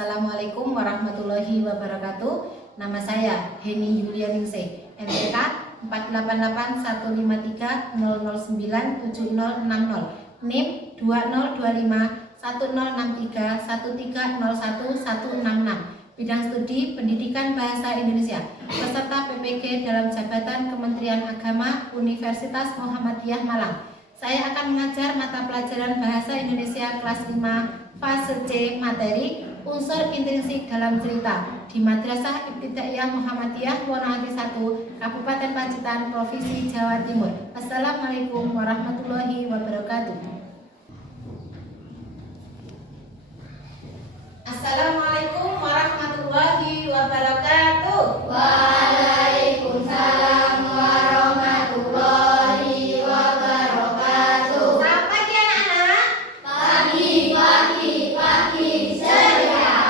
Assalamualaikum warahmatullahi wabarakatuh. Nama saya Heni Yulianingsih, NPK 4881530097060, NIM 20251063130116, bidang studi Pendidikan Bahasa Indonesia, peserta PPG dalam jabatan Kementerian Agama Universitas Muhammadiyah Malang. Saya akan mengajar mata pelajaran Bahasa Indonesia kelas 5 fase C materi unsur intrinsik dalam cerita di Madrasah Ibtidaiyah Muhammadiyah Wonogiri 1, Kabupaten Pacitan, Provinsi Jawa Timur. Assalamualaikum warahmatullahi wabarakatuh. Assalamualaikum warahmatullahi wabarakatuh. Waalaikumsalam warahmatullahi wabarakatuh. Selamat pagi anak-anak. Pagi ceria.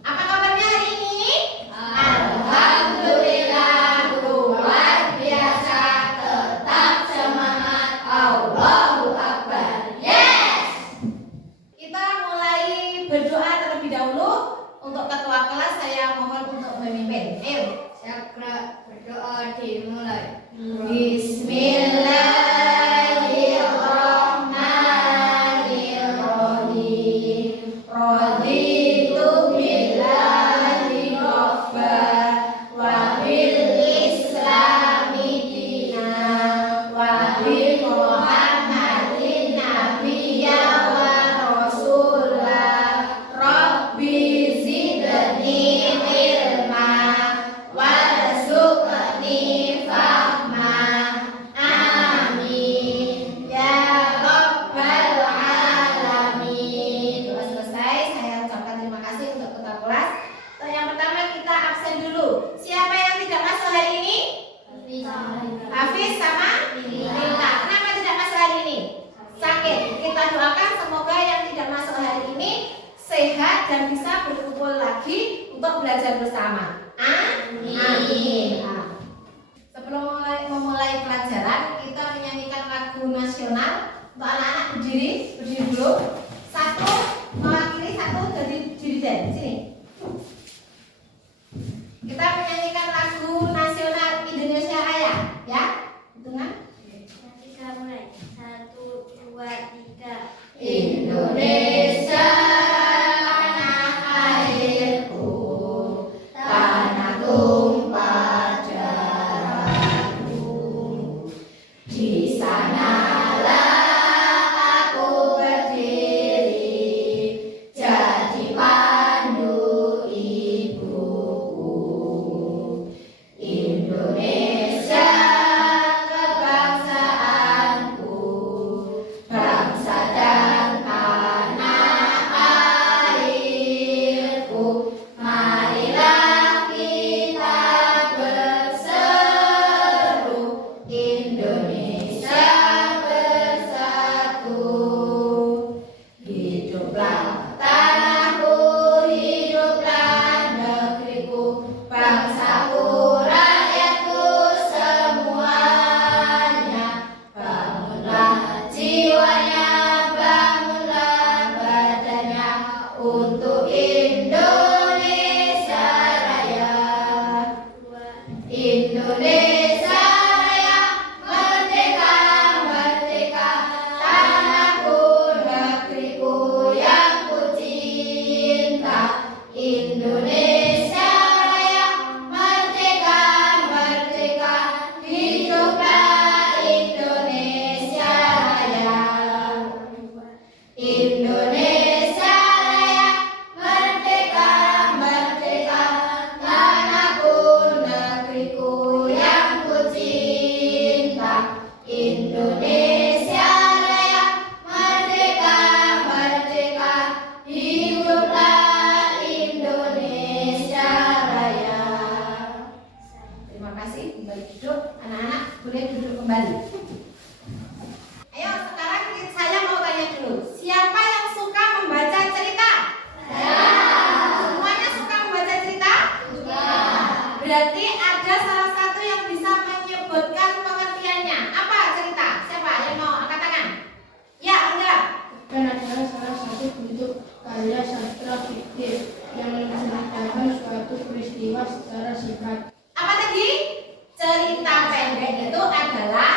Apa kabarnya hari ini? Alhamdulillah luar biasa, tetap semangat, Allahu Akbar. Yes. Kita mulai berdoa terlebih dahulu. Untuk ketua kelas saya mohon untuk memimpin. Ayo. Sakra berdoa dimulai. Bismillahirrahmanirrahim. Raditu billahi rabban wa bil islami dinan wa bi Muhammadin nabiyyan wa rasulah. Rabbi zidni ilma warzuqni fahma. Amin ya rabbal alamin. Doa selesai, saya ucapkan terima kasih untuk ketua kelas. Yang pertama kita absen dulu. Siapa yang tidak masuk hari ini? Hafiz sama Rita. Kenapa tidak masuk hari ini? Sakit. Kita doakan semoga yang tidak masuk hari ini sehat dan bisa berkumpul lagi untuk belajar bersama. Amin. Nah, sebelum memulai pelajaran, kita menyanyikan lagu nasional untuk anak-anak. Berdiri dulu. Satu mewakili, satu jadi diriden. Sini. Kita menyanyikan lagu nasional Indonesia Raya, ya. Hitungan. Kita mulai. 1, 2, 3. Indonesia tanah airku, tanah tumpah darahku. Di sanalah aku berdiri, jadi pandu ibuku. Indonesia kebangsaanku, bangsa dan tanah airku. Marilah kita berseru, Indonesia bersatu. Hiduplah tanahku, hiduplah negeriku, bangsaku, rakyatku semuanya. Bangunlah jiwanya, bangunlah badannya untuk Indonesia Raya. Indonesia Raya, merdeka, merdeka, tanahku, negeriku yang ku cinta. Indonesia Raya, merdeka, merdeka, hiduplah Indonesia Raya. Indonesia Raya, merdeka, merdeka, tanahku, negeriku yang ku cinta. Indonesia Raya, merdeka, merdeka, hiduplah Indonesia Raya. Terima kasih. Kembali duduk, anak-anak boleh duduk kembali. Ayo sekarang saya mau tanya dulu, siapa yang suka membaca cerita? Semuanya suka membaca cerita? Berarti ada salah satu yang bisa menyebutkan pengertiannya. Apa cerita? Siapa yang mau angkat tangan? Ya, enggak? Dan adalah salah satu bentuk karya sastra cerita fiktif yang menceritakan suatu peristiwa secara singkat. Apa tadi? Cerita pendek itu adalah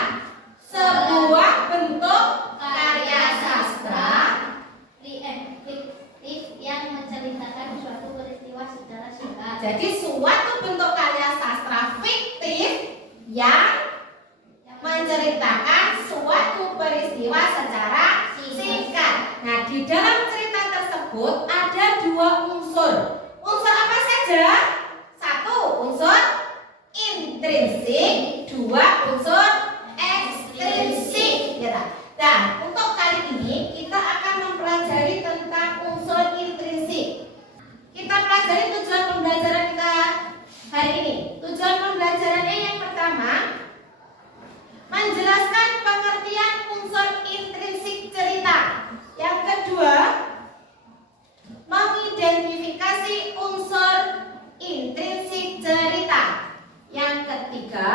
sebuah bentuk karya sastra Fiktif yang menceritakan suatu peristiwa secara singkat. Jadi suatu bentuk karya sastra fiktif yang menceritakan suatu peristiwa secara singkat. Nah, di dalam cerita tersebut ada dua unsur. Unsur apa saja? Satu, unsur intrinsik. Dua, unsur ekstrinsik. Ya, nah, untuk kali ini kita akan mempelajari tentang unsur intrinsik. Kita pelajari tujuan pembelajaran kita hari ini. Tujuan pembelajarannya yang pertama, menjelaskan pengertian unsur intrinsik cerita. Yang kedua, mengidentifikasi unsur intrinsik cerita. Yang ketiga,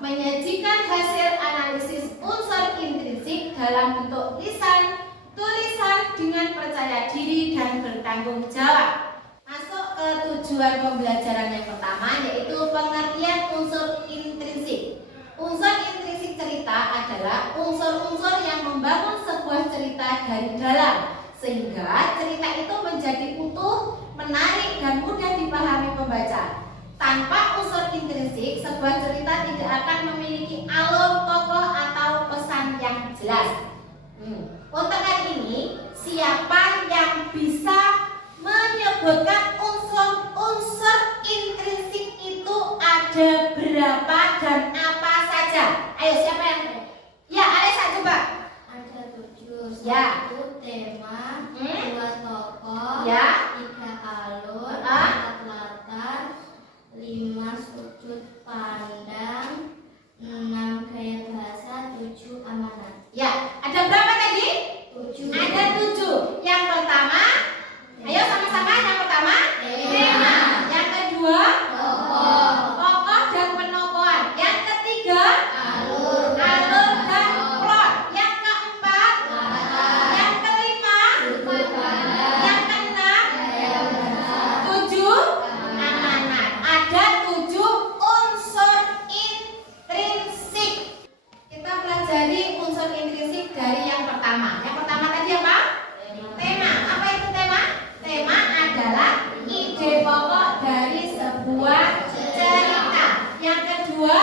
menyajikan hasil analisis unsur intrinsik dalam bentuk lisan, tulisan dengan percaya diri dan bertanggung jawab. Masuk ke tujuan pembelajaran yang pertama, yaitu pengertian unsur intrinsik. Unsur intrinsik cerita adalah unsur-unsur yang membangun sebuah cerita dari dalam, sehingga cerita itu menjadi utuh, menarik, dan mudah dipahami pembaca. Tanpa unsur intrinsik, sebuah cerita tidak akan memiliki alur tokoh atau pesan yang jelas. Untuk kali ini, siapa yang bisa menyebutkan unsur-unsur intrinsik itu ada berapa dan apa saja? Ayo, siapa yang? Ya, Alisa coba. Ada 7. Ya. 1 tema, 2 tokoh, Ya. 3 alur, Ah. 4 latar, 5 sudut pandang, 6 gaya bahasa, 7 amanat. Ya, ada berapa tadi? 7. Ada 7. Yang pertama, ayo sama-sama. Yang pertama, Tema. Yang kedua, Tokoh. tokoh dan penokohan. Yang ketiga, Alur. alur dan plot. Yang keempat, Latar. yang kelima, Sudut pandang. yang keenam, Gaya bahasa. 7 amanat. Ada 7 unsur intrinsik. Kita pelajari unsur intrinsik dari yang pertama. Yang pertama tadi apa? Tema. Apa itu tema? Tema adalah ide pokok dari sebuah cerita. Yang kedua,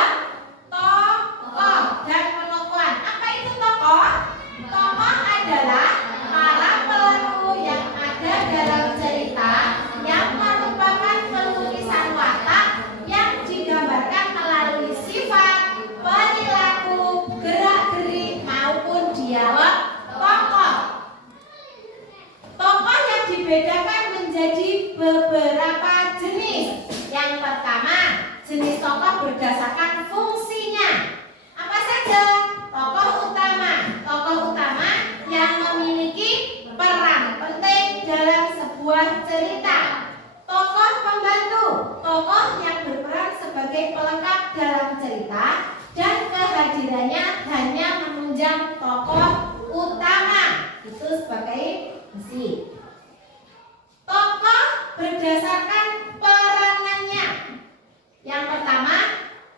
tokoh dan penokohan. Apa itu tokoh? Tokoh adalah para pelaku yang ada dalam cerita yang merupakan pelukisan watak yang digambarkan melalui sifat, perilaku, gerak-gerik maupun dialog tokoh. Tokoh yang dibedakan menjadi beberapa jenis. Yang pertama, jenis tokoh berdasarkan fungsinya. Apa saja? Tokoh utama. Tokoh utama yang memiliki peran penting dalam sebuah cerita. Tokoh pembantu. Tokoh yang berperan sebagai pelengkap dalam cerita dan kehadirannya hanya menunjang tokoh utama. Itu sebagai fungsi. Tokoh berdasarkan peranannya. Yang pertama,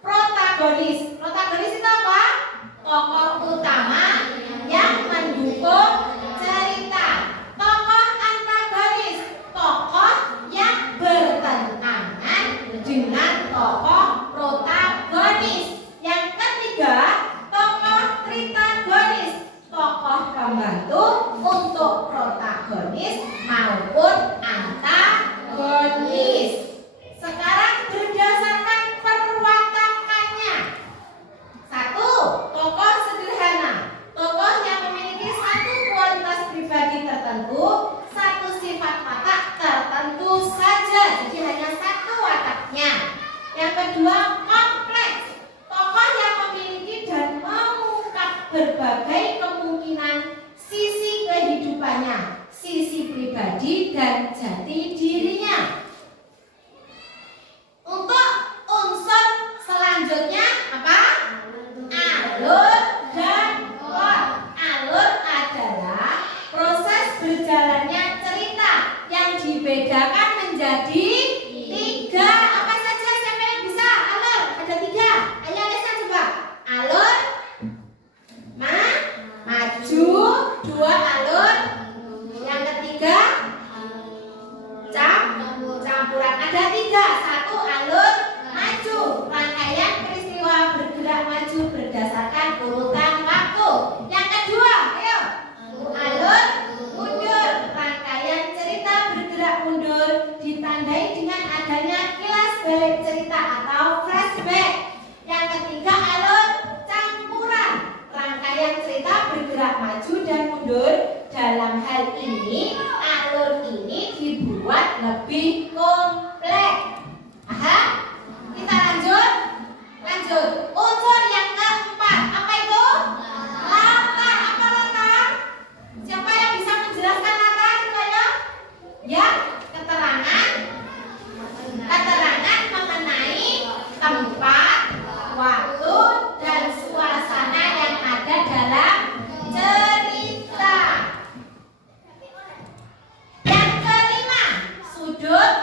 protagonis. Protagonis itu apa? Tokoh utama yang mendukung cerita. Tokoh antagonis, tokoh yang bertentangan dengan tokoh protagonis. Yang ketiga, tokoh tritagonis, tokoh pembantu untuk protagonis maupun antagonis. Sekarang berdasarkan perwatakannya. 1. Tokoh sederhana. Tokoh yang memiliki satu kualitas pribadi tertentu, satu sifat watak tertentu saja. Jadi hanya satu wataknya. Yang kedua, kompleks. Tokoh yang memiliki dan mengungkap berbagai kemungkinan sisi kehidupannya, sisi pribadi dan jati dirinya. Untuk unsur selanjutnya apa? Alur dan plot. Alur adalah proses berjalannya cerita yang dibedakan dibedakan menjadi tiga. Apa saja? Siapa yang bisa? Alur ada tiga. Ayo Alisa coba. Alur maju, dua alur. Yang ketiga campuran. Ada tiga. Satu alur maju, rangkaian peristiwa bergerak maju berdasarkan urutan waktu. Yang kedua, ayo alur mundur, rangkaian cerita bergerak mundur ditandai dengan adanya kilas balik cerita atau flashback. Yang ketiga alur campuran, rangkaian cerita bergerak maju dan mundur. Dalam hal ini alur ini dibuat lebih kompleks. Aha, kita lanjut. Unsur yang keempat apa itu? Latar. Apa latar? Siapa yang bisa menjelaskan latar? Coba ya. Keterangan mengenai tempat, waktu, dan suasana yang ada dalam cerita. Yang kelima, sudut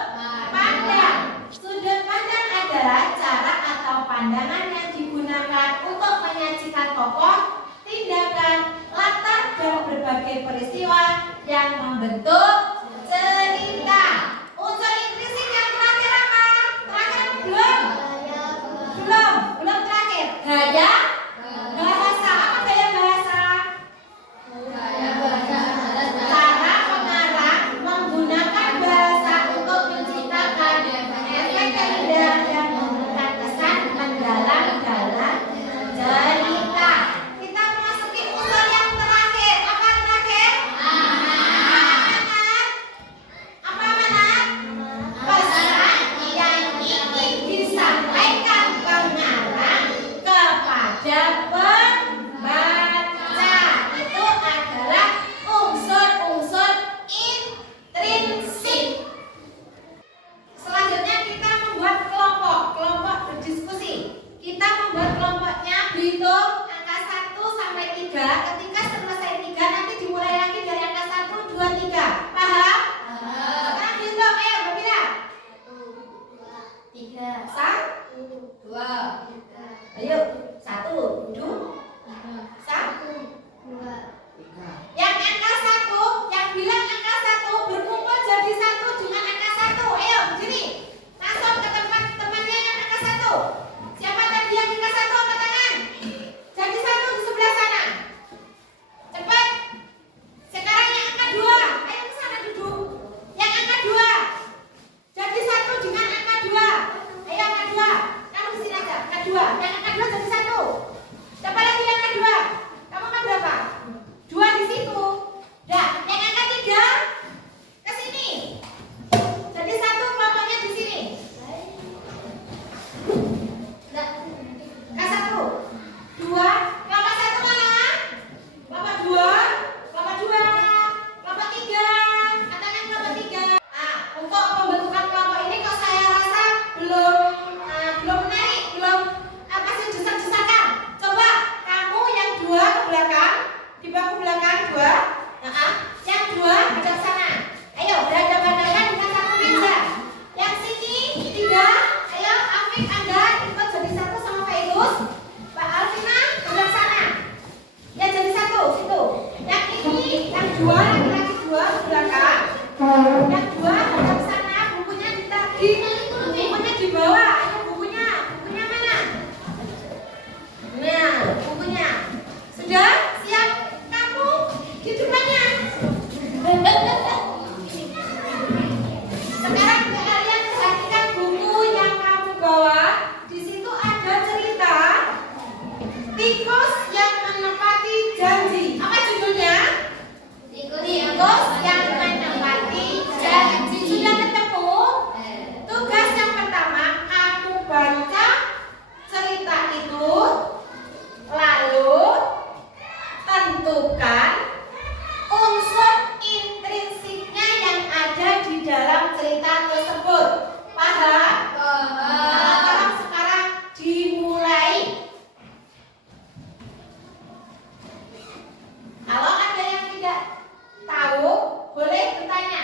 pandang. Sudut pandang adalah cara atau pandangan yang digunakan untuk menyajikan tokoh, tindakan, latar, dan berbagai peristiwa yang membentuk cerita. Unsur intrinsik yang terakhir apa? Terakhir belum terakhir. Gaya bahasa. Apa gaya bahasa? Cara pengarang menggunakan bahasa untuk menciptakan efek keindahan dan memberikan kesan mendalam dalam cerita. Kita memasuki unsur yang terakhir. Apa terakhir? Amanat. Pesan yang ingin disampaikan pengarang kepada pembaca itu adalah unsur-unsur intrinsik. Selanjutnya kita membuat kelompok berdiskusi. Kita membuat kelompoknya dihitung angka 1 sampai 3. Ketika selesai 3 nanti dimulai lagi dari angka 1, 2, 3. Paham? Sekarang dihitung, ayo berpindah. 1, 2. Ayo 1, duduk. 1. Yang angka 1, yang bilang angka 1 berkumpul jadi 1 dengan angka 1. Ayo berdiri. Langsung ke tempat temannya yang angka 1. Siapa tadi yang angka 1? Angkat tangan. Jadi 1 di sebelah sana. Cepat. Sekarang yang angka 2. Ayo ke sana duduk. Yang angka 2. Jadi 1 dengan angka 2. Ayo angka 2. Kamu di sini aja. Angka 2. Yang angka 2 jadi 1. Siapa lagi yang angka 2? Kamu kan berapa? 2 di situ. Dah, yang angka 3 ke sini. Jadi 1 kelompoknya di sini. Dah. Angka 1. 2. Kelompok 1 mana? Kelompok 2. Kelompok 2. Kelompok 3. Katakan kelompok 3. Untuk pembentukan kelompok ini kok saya rasa belum menarik, belum masih desak-desakan. Coba kamu yang 2 ke belakang, di bangku belakang 2. Yang 2 hadap sana. Ayo berhadapan-hadapan dengan satu meja. Yang sini 3. Ayo Afif, Anda ikut jadi 1 sama Fairuz. Mbak Alvina hadap sana. Ya jadi 1 situ. Yang ini yang 2 laki-laki 2 ke belakang. Yang 2 hadap sana. Bukunya bukunya di bawah. Ayo bukunya mana? Nah, bukunya sudah siap. Kamu di depannya. Sekarang kalian perhatikan buku yang kamu bawa. Di situ ada cerita tikus yang menepati janji. Apa judulnya? Tikus yang menepati janji. Sudah ketemu? Tugas yang pertama, aku baca cerita itu, lalu tentukan unsur intrinsiknya yang ada di dalam cerita tersebut. Paham? Paham. Sekarang dimulai. Kalau ada yang tidak tahu, boleh bertanya.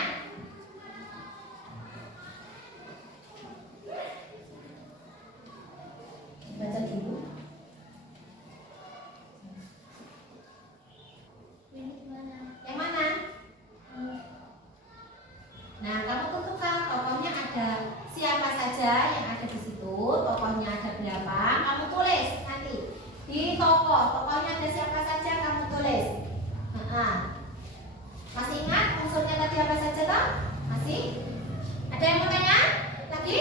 Nah, kamu tentukan tokohnya ada siapa saja yang ada di situ, tokohnya ada berapa, kamu tulis nanti di tokohnya ada siapa saja kamu tulis. Masih ingat unsurnya tadi apa saja toh? Masih? Ada yang mau tanya? Lagi?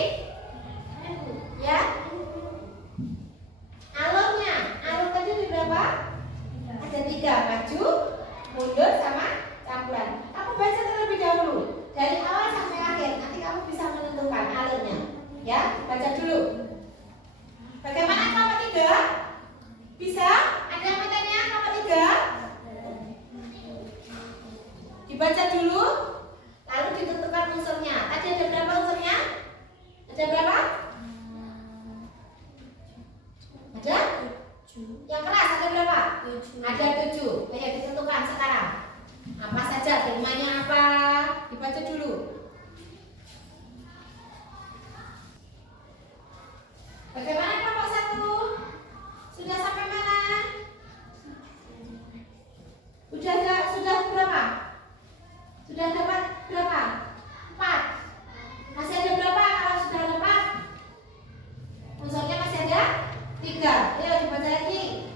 Ya? Alurnya, alur tadi ada berapa? Ada 3, maju, mundur, sama campuran. Kamu baca terlebih dahulu dari awal sampai akhir. Nanti kamu bisa menentukan alurnya. Ya, baca dulu. Bagaimana kelompok 3? Bisa? Ada yang mau tanya kelompok 3? Dibaca dulu, lalu ditentukan unsurnya. Tadi ada berapa unsurnya? Ada berapa? Ada? Yang keras ada berapa? Ada 7. Ayo ditentukan sekarang. Apa saja? Temanya apa? Dibaca dulu. Bagaimana kelompok 1? Sudah sampai mana? Sudah berapa? Sudah dapat berapa? 4. Masih ada berapa kalau sudah ada 4? Unsurnya masih ada 3. Ayo dibaca lagi.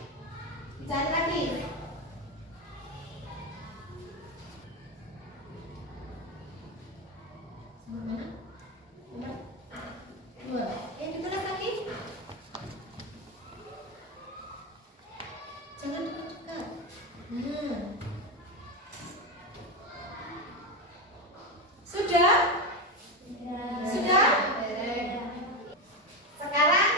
Dicari lagi. Mana? 2. Ditulis lagi. Jangan dekat-dekat. Sudah? Sudah? Sekarang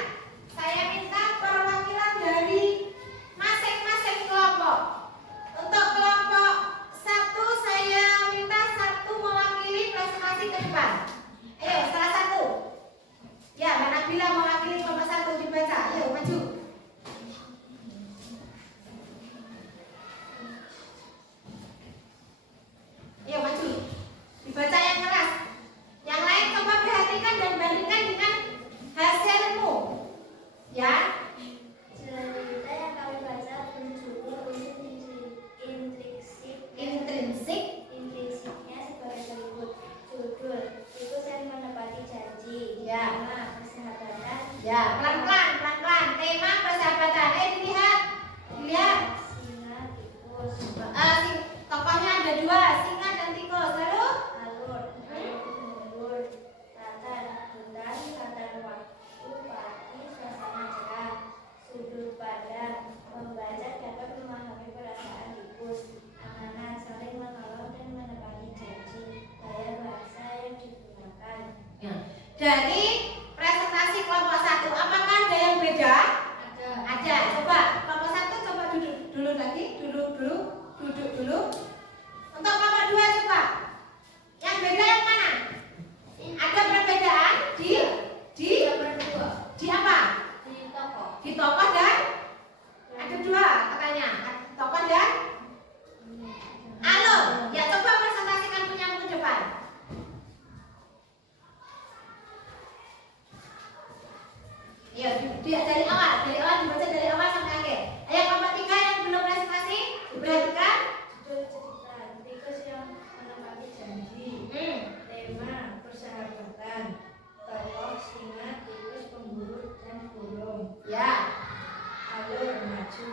saya minta perwakilan dari masing-masing kelompok. Untuk kelompok 1 saya minta 1 mewakili presentasi ke depan. Ayo, salah 1. Ya, Mbak Nabila mewakili kelompok 1 dibaca. Ayo, maju. Ayo, maju. Dibaca yang keras. Yang lain coba perhatikan dan bandingkan dengan hasilmu. Ya. Cerita yang kami baca berjudul intrinsik. Intrinsiknya sebagai berikut. Judul, itu saya menepati janji. Ya. Tema, persahabatan. Ya, pelan-pelan. Tema persahabatan. Dilihat. Singa, tikus. Tokohnya ada 2, singa dan tikus. Lalu Alur, mundur. Latar, hutan, latar waktu, pagi, suasana cerah. Sudut pandang, membaca dapat memahami perasaan tikus. Amanah, saling menolong dan menepati janji. Gaya bahasa yang digunakan. ya. Dari presentasi kelompok 1, apakah ada yang beda? Ada. Coba kelompok 1 coba duduk dulu lagi, duduk dulu. Untuk kelompok 2 coba. Yang beda yang mana? Ada perbedaan di apa? Di toko. Di tokoh dan ada 2 katanya. Tokoh dan alur. Ya, coba presentasikan punyamu ke depan. Ya, dari awal dibaca dari awal sampai akhir. Ayo kelompok 3 yang belum presentasi, diperhatikan. Judul cerita, tikus yang menepati janji. Tema, persahabatan. Tokoh, singa, tikus, pemburu, dan burung. Ya. Alur, maju.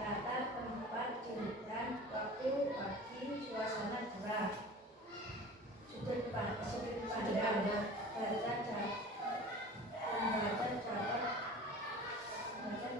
Latar, tempat, hutan, waktu, pagi, suasana cerah. Sudut pandang. Baca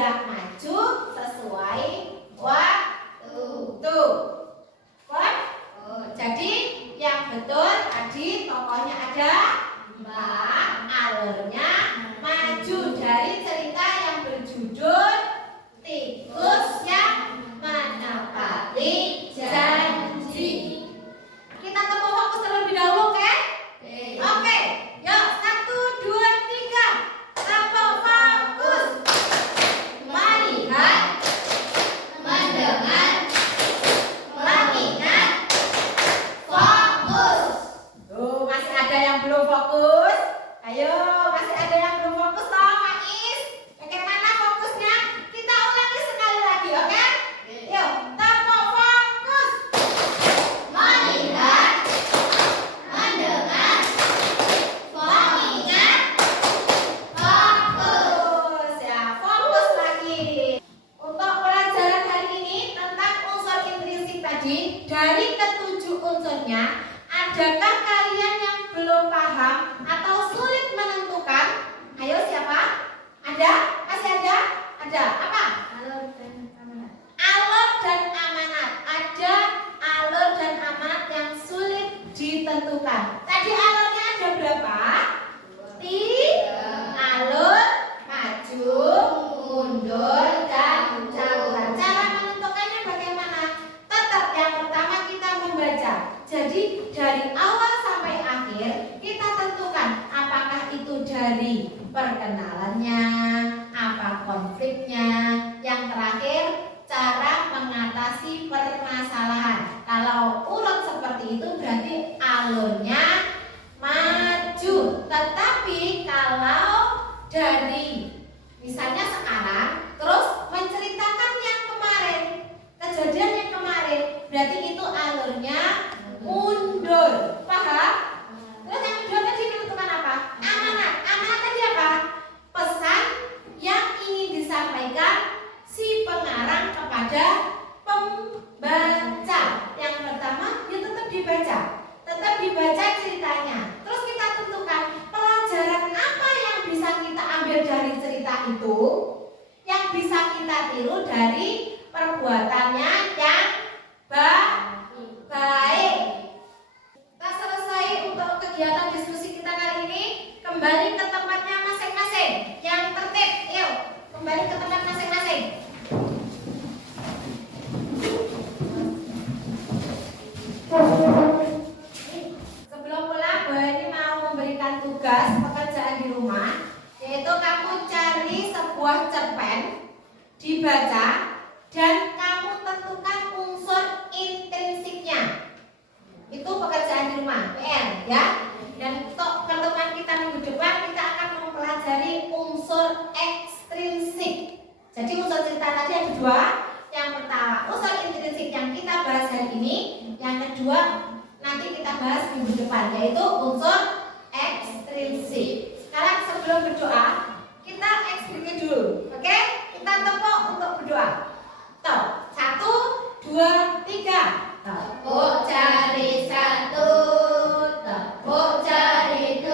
bergerak maju sesuai waktu. Tuh. Jadi yang betul tadi tokohnya ada 4, alurnya maju dari cerita yang berjudul Tikus yang Menepati Janji. Kita tepuk fokus terlebih dahulu, oke? Oke, yuk 1, 2, 3. Tepuk fokus. Melihat, mendengar, mengingat, fokus. Tuh, masih ada yang belum fokus? Ayo, masih ada yang belum fokus toh, Faiz? Bagaimana fokusnya? Kita ulangi sekali lagi, oke? Yuk, tepuk fokus. Melihat, mendengar, mengingat, fokus. Ya, fokus lagi. Untuk pelajaran hari ini tentang unsur intrinsik tadi, dari ketujuh unsurnya, adakah kalian yang belum paham atau sulit menentukan? Ayo, siapa? Ada? Masih ada? Ada. Apa? Alur dan amanat. Alur dan amanat. Ada alur dan amanat yang sulit ditentukan. Tadi alurnya ada berapa? 3. Alur, maju, mundur, dan jalan. Cara menentukannya bagaimana? Tetap yang pertama kita membaca. Jadi dari awal sampai akhir kita tentukan apakah itu dari perkenalannya, apa konfliknya, yang terakhir cara mengatasi permasalahan. Kalau urut seperti itu berarti alurnya maju. Tetapi kalau dari misalnya sekarang terus menceritakan yang kemarin, kejadian yang kemarin, berarti itu alurnya mundur. Paham? Terus yang kedua tadi menentukan apa? Amanat. Amanat tadi apa? Pesan yang ingin disampaikan si pengarang kepada pembaca. Yang pertama, ya tetap dibaca. Tetap dibaca ceritanya. Terus kita tentukan pelajaran apa yang bisa kita ambil dari cerita itu, yang bisa kita tiru dari perbuatannya yang baik. Kita selesai untuk kegiatan diskusi kita kali ini. Kembali ke tempatnya masing-masing. Yang tertib, yuk kembali ke tempat masing-masing. Sebelum pulang, Bu ini mau memberikan tugas pekerjaan di rumah, yaitu kamu cari sebuah cerpen, dibaca, dan kamu tentukan unsur intrinsiknya. Itu pekerjaan di rumah, PR ya. Dan untuk pertemuan kita minggu depan kita akan mempelajari unsur ekstrinsik. Jadi unsur cerita tadi ada 2. Yang pertama unsur intrinsik yang kita bahas hari ini. Yang kedua nanti kita bahas minggu depan, yaitu unsur ekstrinsik. Sekarang sebelum berdoa kita ekstrinsi dulu, oke? Kita tepuk untuk berdoa. Tuh, 1, 2, 3. Tepuk jari 1, tepuk jari 2,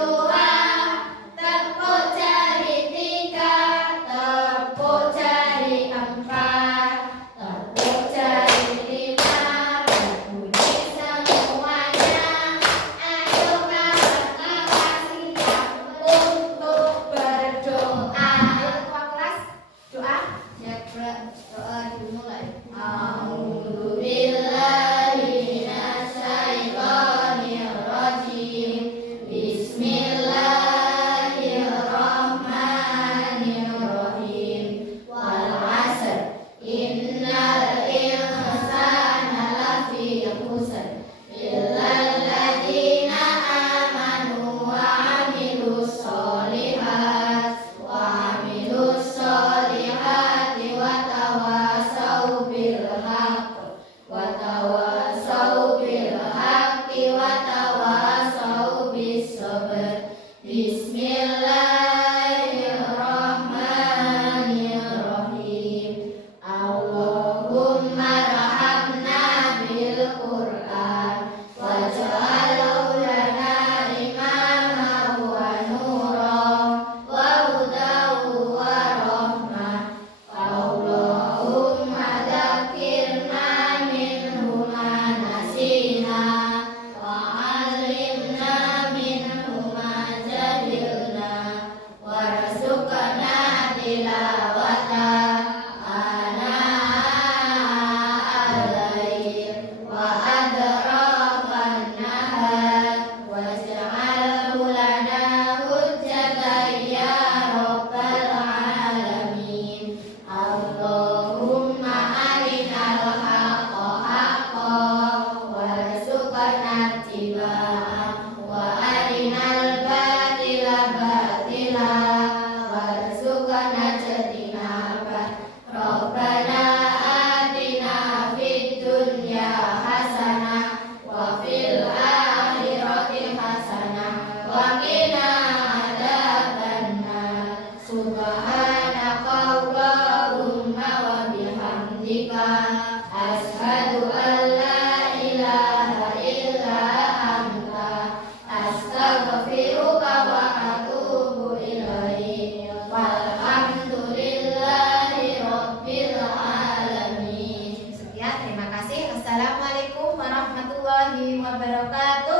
tepuk jari 3, tepuk jari 4, tepuk jari 5. Berbunyi semuanya. Ayo kawan-kawan siap untuk berdoa. Ayo ketua kelas doa. Siap, doa dimulai. Wa Wassalamualaikum warahmatullahi wabarakatuh.